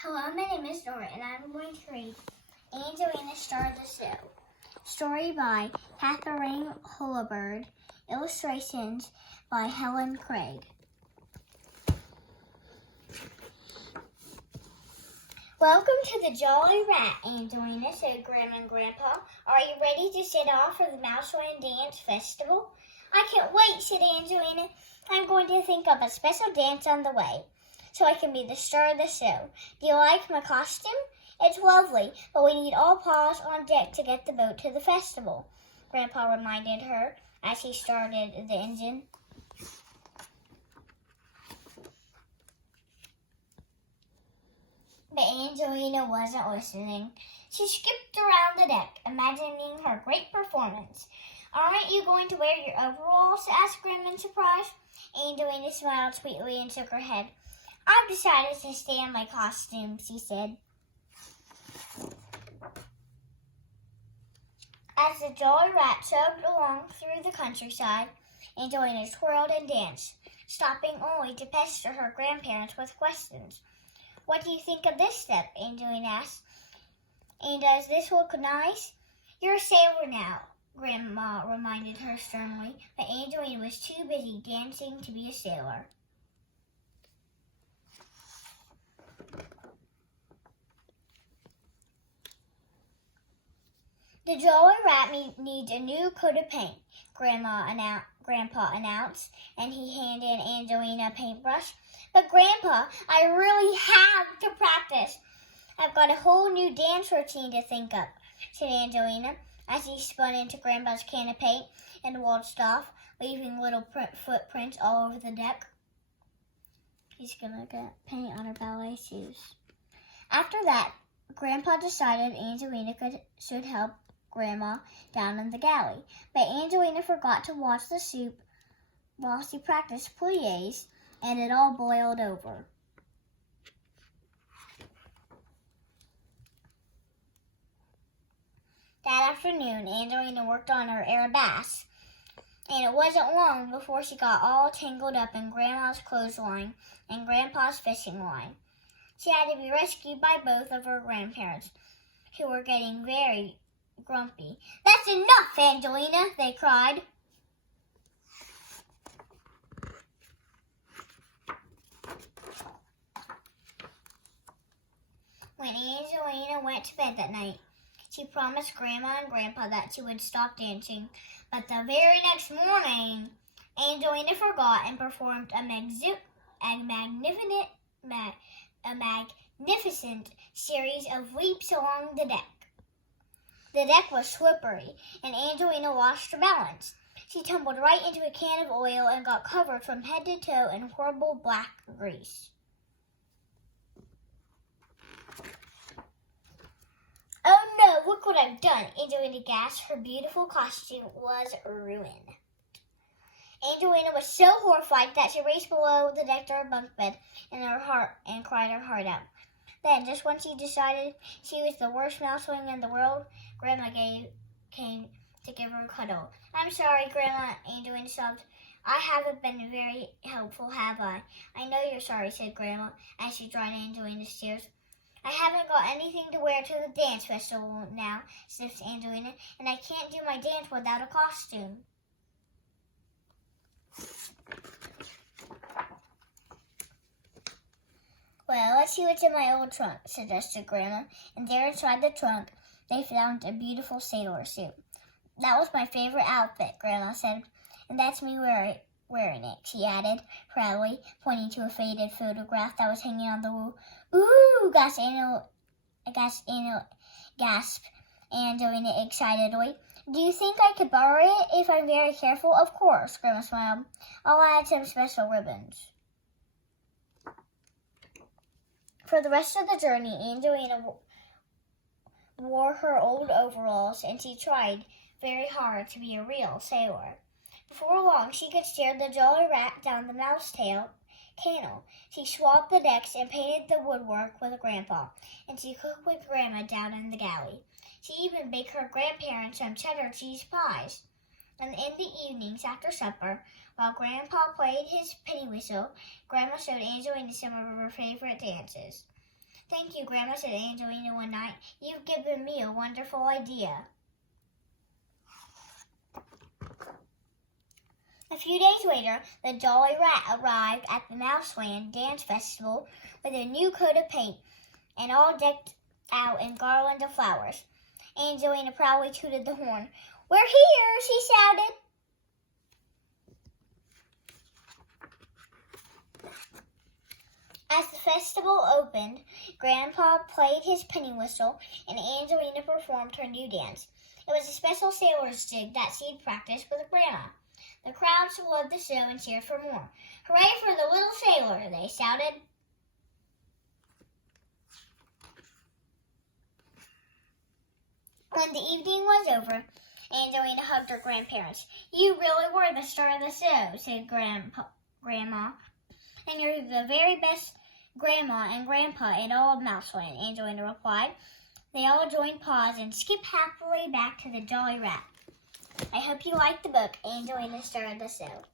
Hello, my name is Norah, and I'm going to read Angelina Star the Show. Story by Katharine Holabird. Illustrations by Helen Craig. Welcome to the Jolly Rat, Angelina, said Grandma and Grandpa. Are you ready to set off for the Mouseland Dance Festival? I can't wait, said Angelina. I'm going to think of a special dance on the way, so I can be the star of the show. Do you like my costume? It's lovely, but we need all paws on deck to get the boat to the festival, Grandpa reminded her as he started the engine. But Angelina wasn't listening. She skipped around the deck, imagining her great performance. Aren't you going to wear your overalls? Asked Grandma in surprise. Angelina smiled sweetly and shook her head. I've decided to stay in my costume, she said. As the Jolly Rat chugged along through the countryside, Angelina twirled and danced, stopping only to pester her grandparents with questions. What do you think of this step? Angelina asked. And does this look nice? You're a sailor now, Grandma reminded her sternly, but Angelina was too busy dancing to be a sailor. The Jolly Rat needs a new coat of paint, Grandpa announced, and he handed Angelina a paintbrush. But Grandpa, I really have to practice. I've got a whole new dance routine to think up, said Angelina, as he spun into Grandpa's can of paint and waltzed off, leaving little footprints all over the deck. He's gonna get paint on her ballet shoes. After that, Grandpa decided Angelina should help Grandma down in the galley, but Angelina forgot to watch the soup while she practiced pliés, and it all boiled over. That afternoon, Angelina worked on her arabesque, and it wasn't long before she got all tangled up in Grandma's clothesline and Grandpa's fishing line. She had to be rescued by both of her grandparents, who were getting very grumpy. That's enough, Angelina, they cried. When Angelina went to bed that night, she promised Grandma and Grandpa that she would stop dancing. But the very next morning, Angelina forgot and performed a magnificent series of leaps along the deck. The deck was slippery, and Angelina lost her balance. She tumbled right into a can of oil and got covered from head to toe in horrible black grease. Oh no, look what I've done, Angelina gasped. Her beautiful costume was ruined. Angelina was so horrified that she raced below the deck to her bunk bed and cried her heart out. Then, just when she decided she was the worst mousewing in the world, Grandma came to give her a cuddle. I'm sorry, Grandma, Angelina sobbed. I haven't been very helpful, have I? I know you're sorry, said Grandma, as she dried Angelina's tears. I haven't got anything to wear to the dance festival now, sniffed Angelina, and I can't do my dance without a costume. Well, let's see what's in my old trunk, suggested Grandma, and there inside the trunk they found a beautiful sailor suit. That was my favorite outfit, Grandma said, and that's me wearing it, she added, proudly, pointing to a faded photograph that was hanging on the wall. Ooh, gasped Angelina excitedly. Do you think I could borrow it if I'm very careful? Of course, Grandma smiled. I'll add some special ribbons. For the rest of the journey, Angelina wore her old overalls, and she tried very hard to be a real sailor. Before long, she could steer the Jolly Rat down the Mousetail Canal. She swabbed the decks and painted the woodwork with Grandpa, and she cooked with Grandma down in the galley. She even baked her grandparents some cheddar cheese pies. And in the evenings after supper, while Grandpa played his penny whistle, Grandma showed Angelina some of her favorite dances. Thank you, Grandma, said Angelina one night. You've given me a wonderful idea. A few days later, the Jolly Rat arrived at the Mouseland Dance Festival with a new coat of paint and all decked out in garlands of flowers. Angelina proudly tooted the horn. We're here, she shouted. As the festival opened, Grandpa played his penny whistle and Angelina performed her new dance. It was a special sailor's jig that she'd practiced with Grandma. The crowds loved the show and cheered for more. Hooray for the little sailor, they shouted. When the evening was over, Angelina hugged her grandparents. You really were the star of the show, said Grandma. And you're the very best Grandma and Grandpa in all of Mouseland, Angelina replied. They all joined paws and skipped happily back to the Jolly Rat. I hope you liked the book, Angelina Star of the Show.